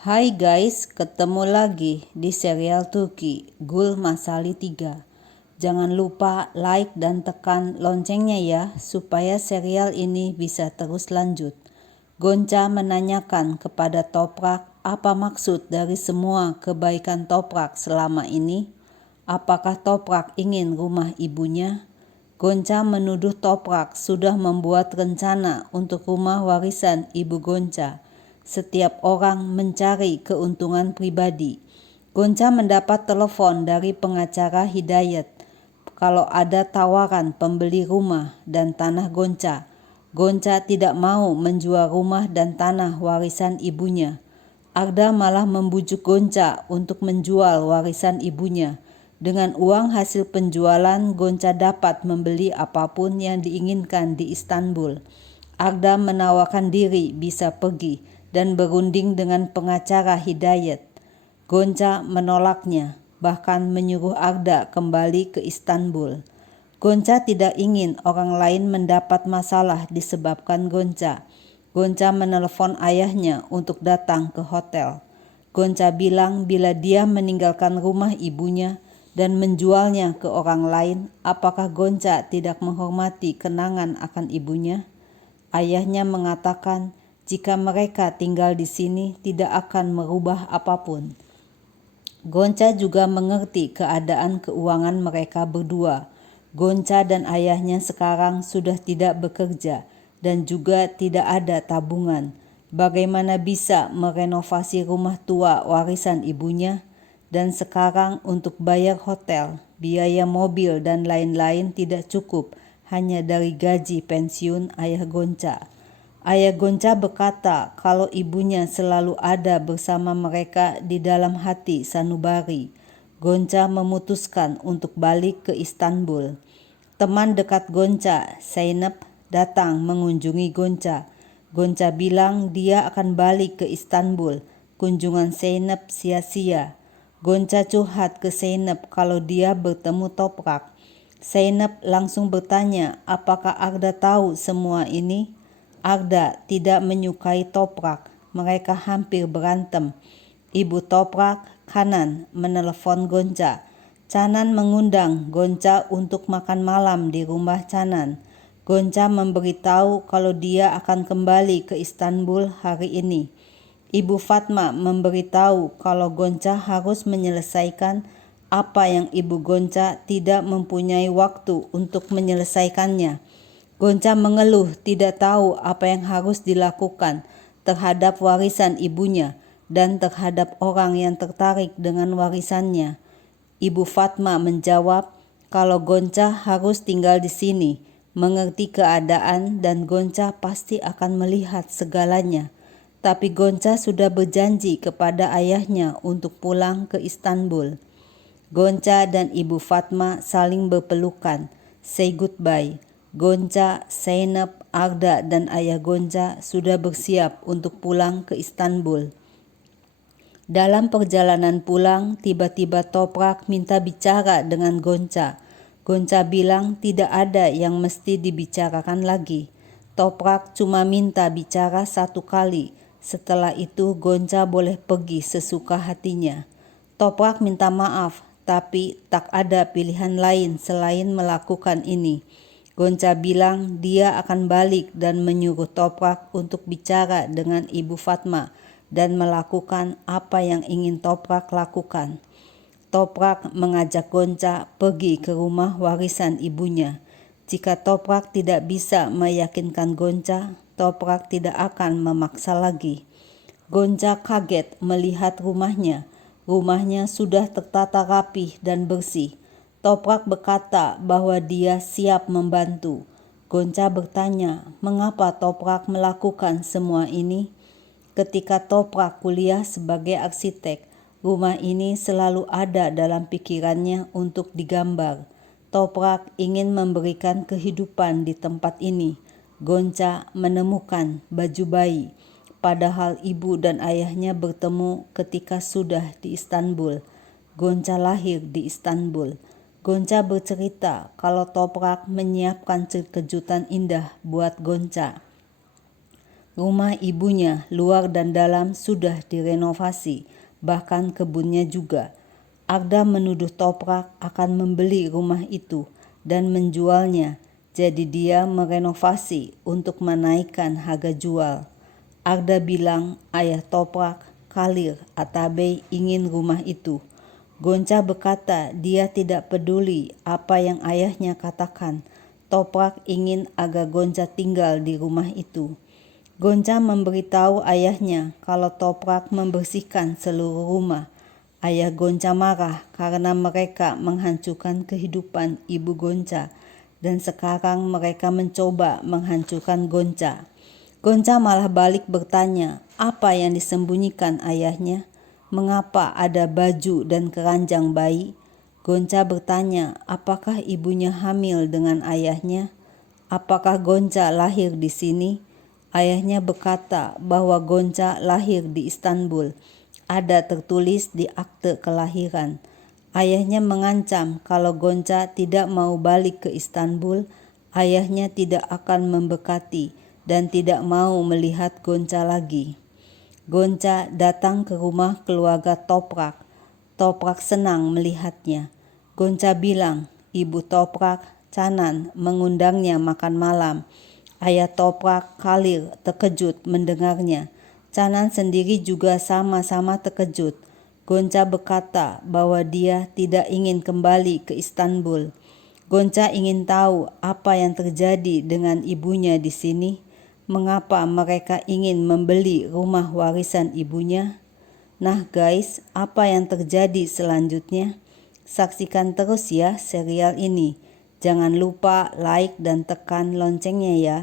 Hai guys, ketemu lagi di serial Turki Gul Masali 3. Jangan lupa like dan tekan loncengnya ya, supaya serial ini bisa terus lanjut. Gonca menanyakan kepada Toprak apa maksud dari semua kebaikan Toprak selama ini. Apakah Toprak ingin rumah ibunya? Gonca menuduh Toprak sudah membuat rencana untuk rumah warisan ibu Gonca. Setiap orang mencari keuntungan pribadi. Gonca mendapat telepon dari pengacara Hidayat kalau ada tawaran pembeli rumah dan tanah Gonca. Gonca tidak mau menjual rumah dan tanah warisan ibunya. Arda malah membujuk Gonca untuk menjual warisan ibunya. Dengan uang hasil penjualan, Gonca dapat membeli apapun yang diinginkan di Istanbul. Arda menawarkan diri bisa pergi dan berunding dengan pengacara Hidayat. Gonca menolaknya, bahkan menyuruh Arda kembali ke Istanbul. Gonca tidak ingin orang lain mendapat masalah disebabkan Gonca. Gonca menelpon ayahnya untuk datang ke hotel. Gonca bilang bila dia meninggalkan rumah ibunya dan menjualnya ke orang lain, apakah Gonca tidak menghormati kenangan akan ibunya? Ayahnya mengatakan jika mereka tinggal di sini tidak akan merubah apapun. Gonca juga mengerti keadaan keuangan mereka berdua. Gonca dan ayahnya sekarang sudah tidak bekerja dan juga tidak ada tabungan. Bagaimana bisa merenovasi rumah tua warisan ibunya? Dan sekarang untuk bayar hotel, biaya mobil dan lain-lain tidak cukup hanya dari gaji pensiun ayah Gonca. Ayah Gonca berkata kalau ibunya selalu ada bersama mereka di dalam hati sanubari. Gonca memutuskan untuk balik ke Istanbul. Teman dekat Gonca, Zeynep, datang mengunjungi Gonca. Gonca bilang dia akan balik ke Istanbul. Kunjungan Zeynep sia-sia. Gonca curhat ke Zeynep kalau dia bertemu Toprak. Zeynep langsung bertanya apakah Arda tahu semua ini. Arda tidak menyukai Toprak. Mereka hampir berantem. Ibu Toprak, Canan, menelepon Gonca. Canan mengundang Gonca untuk makan malam di rumah Canan. Gonca memberitahu kalau dia akan kembali ke Istanbul hari ini. Ibu Fatma memberitahu kalau Gonca harus menyelesaikan apa yang Ibu Gonca tidak mempunyai waktu untuk menyelesaikannya. Gonca mengeluh tidak tahu apa yang harus dilakukan terhadap warisan ibunya dan terhadap orang yang tertarik dengan warisannya. Ibu Fatma menjawab kalau Gonca harus tinggal di sini, mengerti keadaan dan Gonca pasti akan melihat segalanya. Tapi Gonca sudah berjanji kepada ayahnya untuk pulang ke Istanbul. Gonca dan Ibu Fatma saling berpelukan, say goodbye. Gonca, Zeynep, Arda dan ayah Gonca sudah bersiap untuk pulang ke Istanbul. Dalam perjalanan pulang, tiba-tiba Toprak minta bicara dengan Gonca. Gonca bilang tidak ada yang mesti dibicarakan lagi. Toprak cuma minta bicara satu kali. Setelah itu Gonca boleh pergi sesuka hatinya. Toprak minta maaf, tapi tak ada pilihan lain selain melakukan ini. Gonca bilang dia akan balik dan menyuruh Toprak untuk bicara dengan Ibu Fatma dan melakukan apa yang ingin Toprak lakukan. Toprak mengajak Gonca pergi ke rumah warisan ibunya. Jika Toprak tidak bisa meyakinkan Gonca, Toprak tidak akan memaksa lagi. Gonca kaget melihat rumahnya. Rumahnya sudah tertata rapih dan bersih. Toprak berkata bahwa dia siap membantu. Gonca bertanya, mengapa Toprak melakukan semua ini? Ketika Toprak kuliah sebagai arsitek, rumah ini selalu ada dalam pikirannya untuk digambar. Toprak ingin memberikan kehidupan di tempat ini. Gonca menemukan baju bayi, padahal ibu dan ayahnya bertemu ketika sudah di Istanbul. Gonca lahir di Istanbul. Gonca bercerita kalau Toprak menyiapkan kejutan indah buat Gonca. Rumah ibunya, luar dan dalam, sudah direnovasi, bahkan kebunnya juga. Agda menuduh Toprak akan membeli rumah itu dan menjualnya, jadi dia merenovasi untuk menaikkan harga jual. Agda bilang ayah Toprak, Khalir Atabey, ingin rumah itu. Gonca berkata dia tidak peduli apa yang ayahnya katakan. Toprak ingin agar Gonca tinggal di rumah itu. Gonca memberitahu ayahnya kalau Toprak membersihkan seluruh rumah. Ayah Gonca marah karena mereka menghancurkan kehidupan ibu Gonca dan sekarang mereka mencoba menghancurkan Gonca. Gonca malah balik bertanya apa yang disembunyikan ayahnya, mengapa ada baju dan keranjang bayi. Gonca bertanya apakah ibunya hamil dengan ayahnya, apakah Gonca lahir di sini. Ayahnya berkata bahwa Gonca lahir di Istanbul. Ada tertulis di akte kelahiran. Ayahnya mengancam kalau Gonca tidak mau balik ke Istanbul, ayahnya tidak akan memberkati dan tidak mau melihat Gonca lagi. Gonca datang ke rumah keluarga Toprak. Toprak senang melihatnya. Gonca bilang, ibu Toprak, Canan, mengundangnya makan malam. Ayah Toprak, Khalir, terkejut mendengarnya. Canan sendiri juga sama-sama terkejut. Gonca berkata bahwa dia tidak ingin kembali ke Istanbul. Gonca ingin tahu apa yang terjadi dengan ibunya di sini. Mengapa mereka ingin membeli rumah warisan ibunya? Nah guys, apa yang terjadi selanjutnya? Saksikan terus ya serial ini. Jangan lupa like dan tekan loncengnya ya.